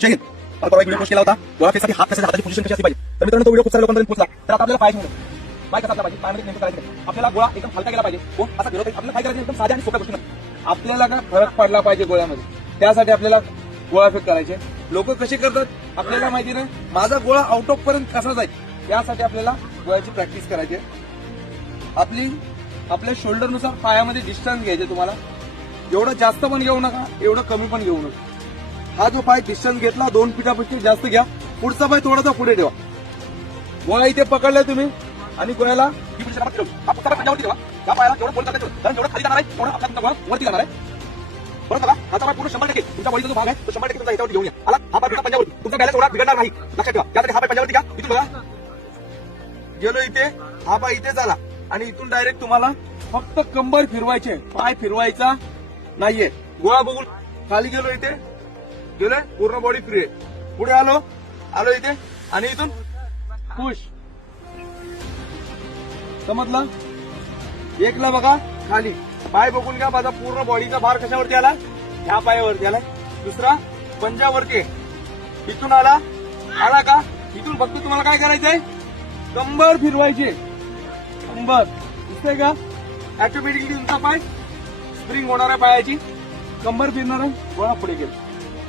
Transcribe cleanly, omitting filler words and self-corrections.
जय हिंद. काल परवा एक व्हिडिओ पोस्ट केला होता गोळा फेससाठी हात कशाच्या हाताची पोझिशन कशी असली पाहिजे. तर मित्रांनो तो व्हिडिओ खूप साऱ्या लोकांपर्यंत पोहोचला. तर आता आपल्याला पाय ठेवणं पाय कसा असला पाहिजे, पायामध्ये नेमकं करायचं नाही. आपल्याला गोळा एकदम हलका केला पाहिजे. कोण असा फिरवत आहे, आपल्याला काय करायचं एकदम साध्या आणि सोप्या गोष्टी. आपल्याला का फरक पडला पाहिजे गोळ्यामध्ये, त्यासाठी आपल्याला गोळा फेक करायचे. लोक कसे करतात आपल्याला माहिती नाही. माझा गोळा आउट ऑफ पर्यंत कसा जाईल त्यासाठी आपल्याला गोळ्याची प्रॅक्टिस करायची. आपल्या शोल्डरनुसार पायामध्ये डिस्टन्स घ्यायचे. तुम्हाला एवढं जास्त पण घेऊ नका, एवढं कमी पण घेऊ नका. हा जो पाय डिस्टन्स घेतला 2 फिटापेक्षा जास्त घ्या. पुढचा पाय थोडासा पुढे ठेवा. गोळा इथे पकडलाय तुम्ही आणि गोळ्याला ही पोझिशन आपण ठेवली. हा पुढचा पाय पंजावरती ठेवा. या पायाला जेवढं बोल करायचं कारण जेवढं खाली जाणार आहे तेवढं आपला तुमचा गोळा वरती जाणार आहे. बरं बघा, हाचा पाय पूर्ण 100% तुमच्या बॉडीचा जो भाग आहे तो 100% तुमचा याच्यावरती घेऊन या. आला हा पाय तुमचा पंजावरती, तुमचा बॅलन्स एवढा बिघडणार नाही. लक्षात ठेवा. त्यासाठी हा पाय पंजावरती घ्या. इथून बघा गेलो इथे, हा पाय इथे झाला आणि इथून डायरेक्ट तुम्हाला फक्त कंबर फिरवायचे, पाय फिरवायचा नाहीये. गोळा बघून खाली गेलो, इथे गेलोय, पूर्ण बॉडी फ्री आहे. पुढे आलो इथे आणि इथून पुश. समजलं? एकला बघा खाली पाय बघून घ्या. माझा पूर्ण बॉडीचा भार कशावरती आला, ह्या पायावरती आला. दुसरा पंजावरती, इथून आला का इथून फक्त तुम्हाला काय करायचंय, कंबर फिरवायची. कंबर दिसतंय का, ऑटोमॅटिकली तुमचा पाय स्प्रिंग होणार आहे पायाची, कंबर फिरणार आहे, गोळा पुढे गेला.